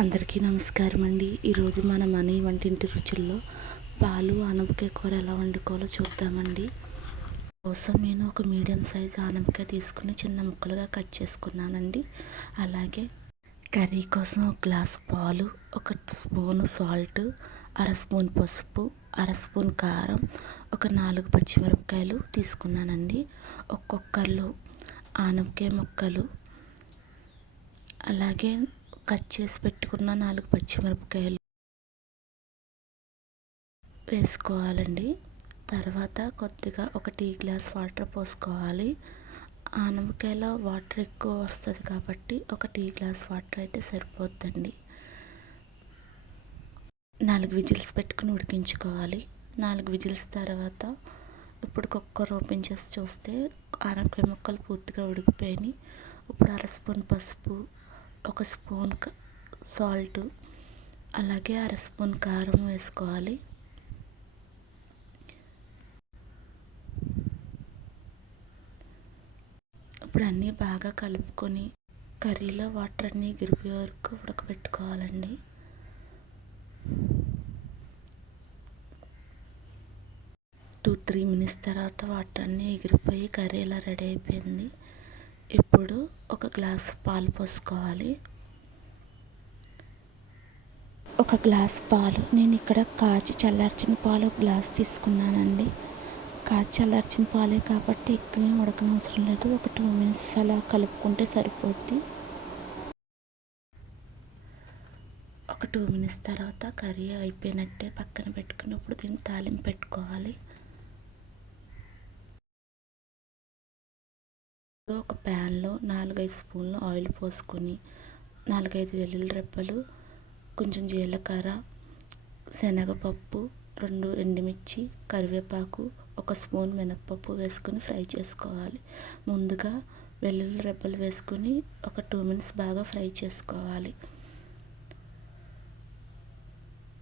అందరికీ నమస్కారం అండి. ఈరోజు మన మనీ వంటింటి రుచుల్లో పాలు ఆనపకాయ కూర ఎలా వండుకోవాలో చూద్దామండి. కోసం నేను ఒక మీడియం సైజ్ ఆనపకాయ తీసుకుని చిన్న ముక్కలుగా కట్ చేసుకున్నానండి. అలాగే కర్రీ కోసం ఒక గ్లాస్ పాలు, ఒక స్పూను సాల్ట్, అర స్పూన్ పసుపు, అర స్పూన్ కారం, ఒక 4 పచ్చిమిరపకాయలు తీసుకున్నానండి. ఒక్కొక్కళ్ళు ఆనపకాయ ముక్కలు, అలాగే కట్ చేసి పెట్టుకున్న 4 పచ్చిమిరపకాయలు వేసుకోవాలండి. తర్వాత కొద్దిగా ఒక టీ గ్లాస్ వాటర్ పోసుకోవాలి. ఆనపకాయలో వాటర్ ఎక్కువ వస్తుంది కాబట్టి ఒక టీ గ్లాస్ వాటర్ అయితే సరిపోద్దండి. 4 విజిల్స్ పెట్టుకుని ఉడికించుకోవాలి. 4 విజిల్స్ తర్వాత ఇప్పుడు కుక్కర్ ఓపెన్ చేసి చూస్తే ఆనపకాయ ముక్కలు పూర్తిగా ఉడికిపోయినాయి. ఇప్పుడు అర స్పూన్ పసుపు, ఒక స్పూన్ సాల్ట్, అలాగే అర స్పూన్ కారం వేసుకోవాలి. ఇప్పుడు అన్నీ బాగా కలుపుకొని కర్రీలో వాటర్ అన్నీ ఎగిరిపోయే వరకు ఉడకబెట్టుకోవాలండి. టూ 3 మినిట్స్ తర్వాత వాటర్ అన్నీ ఎగిరిపోయి కర్రీ ఇలా రెడీ అయిపోయింది. ఇప్పుడు ఒక గ్లాస్ పాలు పోసుకోవాలి. ఒక గ్లాస్ పాలు, నేను ఇక్కడ కాచి చల్లార్చిన పాలు ఒక గ్లాస్ తీసుకున్నానండి. కాచి చల్లార్చిన పాలే కాబట్టి ఎక్కువ ఉడకనవసరం లేదు. ఒక 2 మినిట్స్ అలా కలుపుకుంటే సరిపోద్ది. ఒక 2 మినిట్స్ తర్వాత కర్రీ అయిపోయినట్టే పక్కన పెట్టుకుని ఇప్పుడు దీన్ని తాలింపు పెట్టుకోవాలి. ఒక ప్యాన్లో 4-5 స్పూన్లు ఆయిల్ పోసుకొని 4-5 వెల్లుల్లి రెబ్బలు, కొంచెం జీలకర్ర, శనగపప్పు, 2 ఎండుమిర్చి, కరివేపాకు, ఒక స్పూన్ మినప్పప్పు వేసుకొని ఫ్రై చేసుకోవాలి. ముందుగా వెల్లుల్లి రెబ్బలు వేసుకొని ఒక 2 మినిట్స్ బాగా ఫ్రై చేసుకోవాలి.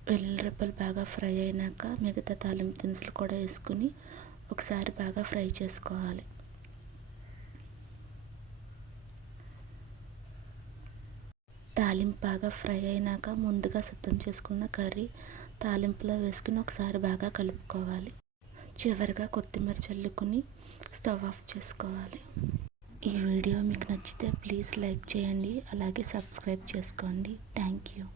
వెల్లుల్లి రెబ్బలు బాగా ఫ్రై అయినాక మిగతా తాలింపు దినుసులు కూడా వేసుకుని ఒకసారి బాగా ఫ్రై చేసుకోవాలి. తాలింపు బాగా ఫ్రై అయినాక ముందుగా సిద్ధం చేసుకున్న కర్రీ తాలింపులో వేసుకుని ఒకసారి బాగా కలుపుకోవాలి. చివరిగా కొత్తిమీర చల్లుకుని స్టవ్ ఆఫ్ చేసుకోవాలి. ఈ వీడియో మీకు నచ్చితే ప్లీజ్ లైక్ చేయండి, అలాగే సబ్స్క్రైబ్ చేసుకోండి. Thank you.